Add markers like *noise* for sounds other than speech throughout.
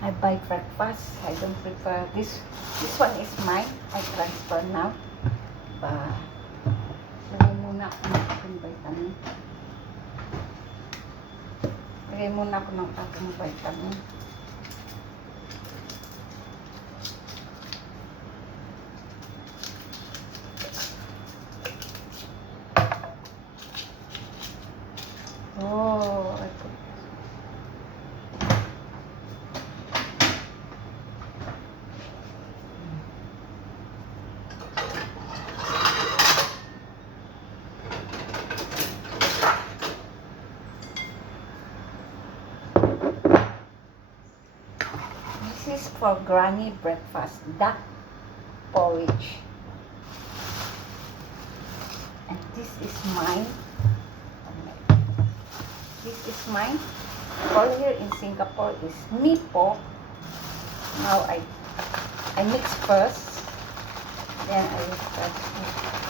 I buy breakfast. I don't prefer this. This one is mine. I transfer now. Ba, lagay muna ako ng aking vitamin. Lagay muna ako ng aking vitamin. For granny breakfast, duck porridge. And this is mine. This is mine. All here in Singapore is meat pork. Now I I mix first. Then I will start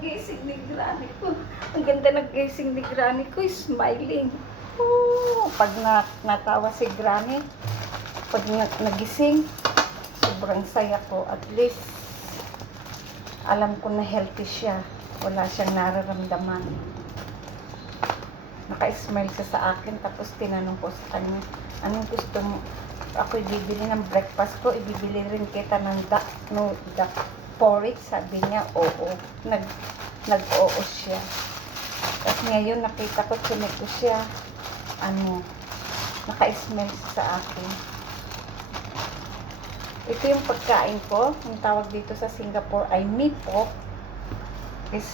gising ni Granny ko. Ang ganda ng gising ni Granny ko, smiling. Oh, pag na, natawa si Granny, pag na, nagising, sobrang saya ko. At least, alam ko na healthy siya. Wala siyang nararamdaman naka-smile siya sa akin tapos tinanong ko sa kanya anong gusto mo ako ibibili ng breakfast ko ibibili rin kita ng duck no duck porridge sabi niya oo. Nag nag oo siya. Tapos ngayon nakita ko chinek ko siya. Ano naka-smile siya sa akin. Ito yung pagkain ko. Yung tawag dito sa Singapore ay mee pork is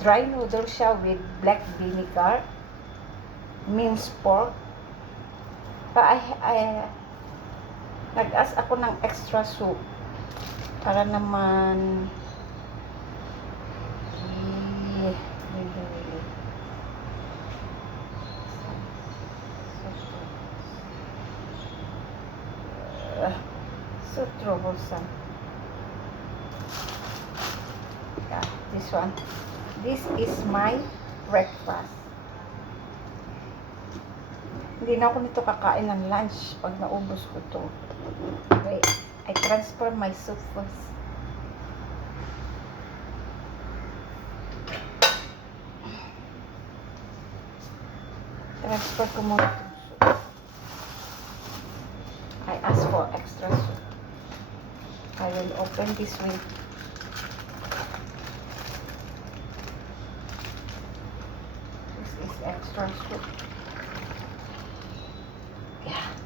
dry noodle siya with black vinegar minced pork. Pa ay, ay nag-ask ako ng extra soup para naman eh. Uh, so troublesome. Yeah, this one. This is my breakfast. Hindi na ako nito kakain ng lunch pag naubos ko to. Okay, I transfer my soup first. Transfer ko muna itong soup. I ask for extra soup. I will open this way. This is extra soup. Yeah.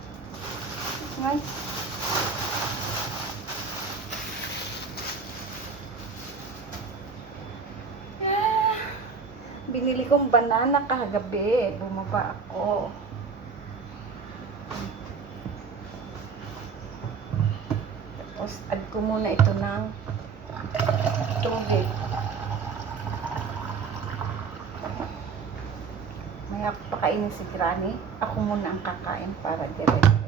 Nice. Binili kong banana kagabi. Bumaba ako. Tapos, add ko muna ito ng tubig. May pakainin si Granny. Ako muna ang kakain para dire-diretso.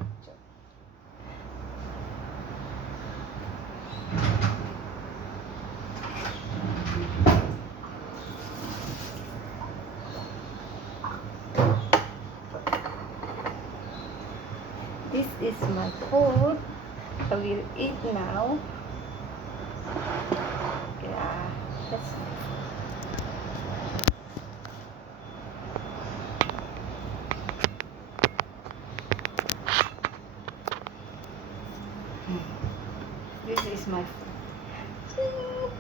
This is my food. I will eat now. Yeah, that's This is my food.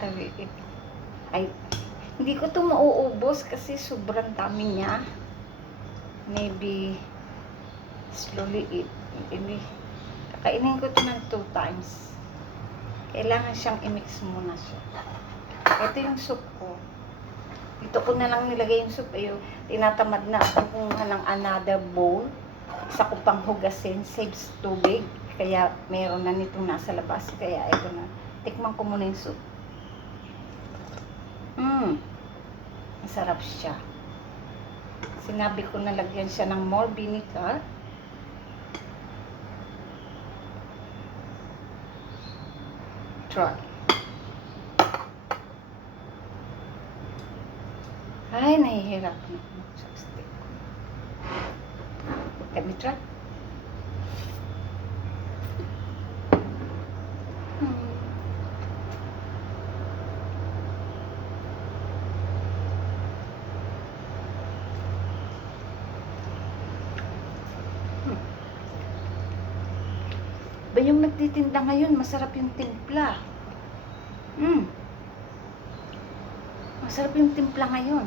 I will eat. Ay, hindi ko to mauubos kasi sobrang dami niya. Maybe slowly eat. Hindi. Kainin ko to ng two times. Kailangan siyang i-mix muna siya. Ito yung soup ko. Dito ko na lang nilagay yung soup. Eh, tinatamad na ako kumuha ng another bowl. Isa ko pang hugasin. Saves tubig. Kaya meron na nitong nasa labas. Kaya ito na. Tikman ko muna yung soup. Mmm. Masarap siya. Sinabi ko na lagyan siya ng more vinegar. Try. Ay, nahihirap na. Let me try. Ba yung nagtitinda ngayon, masarap yung timpla. Hmm. Masarap yung timpla ngayon.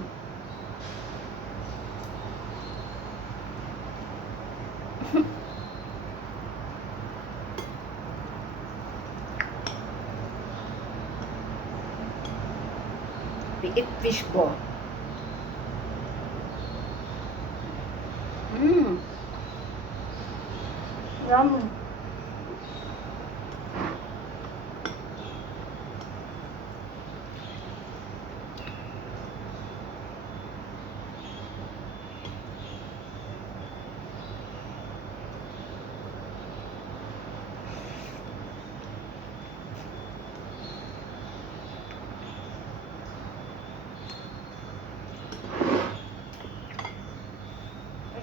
*laughs* We fish ball. Mmm. Yummy.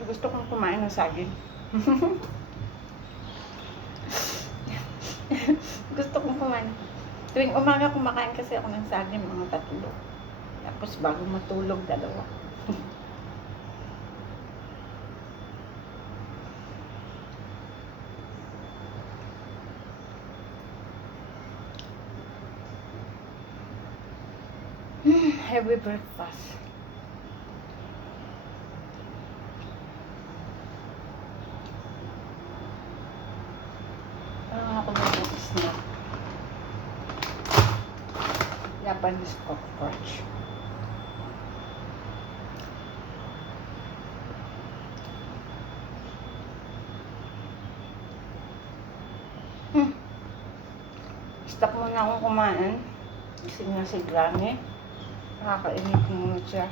Pero gusto kong kumain ng saging. *laughs* gusto kong kumain. Tuwing umaga kumakain kasi ako ng saging mga tatlo. Tapos bago matulog, dalawa. *laughs* Heavy breakfast. Parang ako ng snack. Japanese cockroach. Hmm. Stop muna akong kumain. Kasi nga si Granny. Nakakainit muna siya.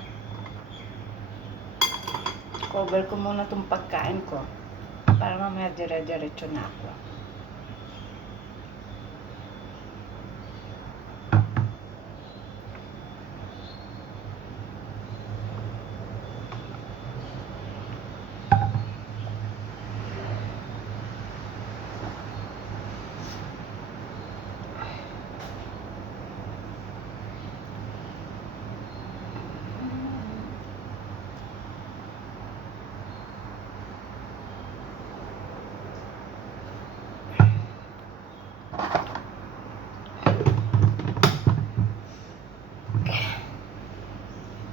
Cover ko muna itong pagkain ko. Para mamaya dire-diretso na ako.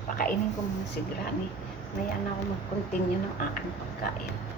Pakainin ko muna si Granny. Mayaan ako mag-continue ng aking pagkain.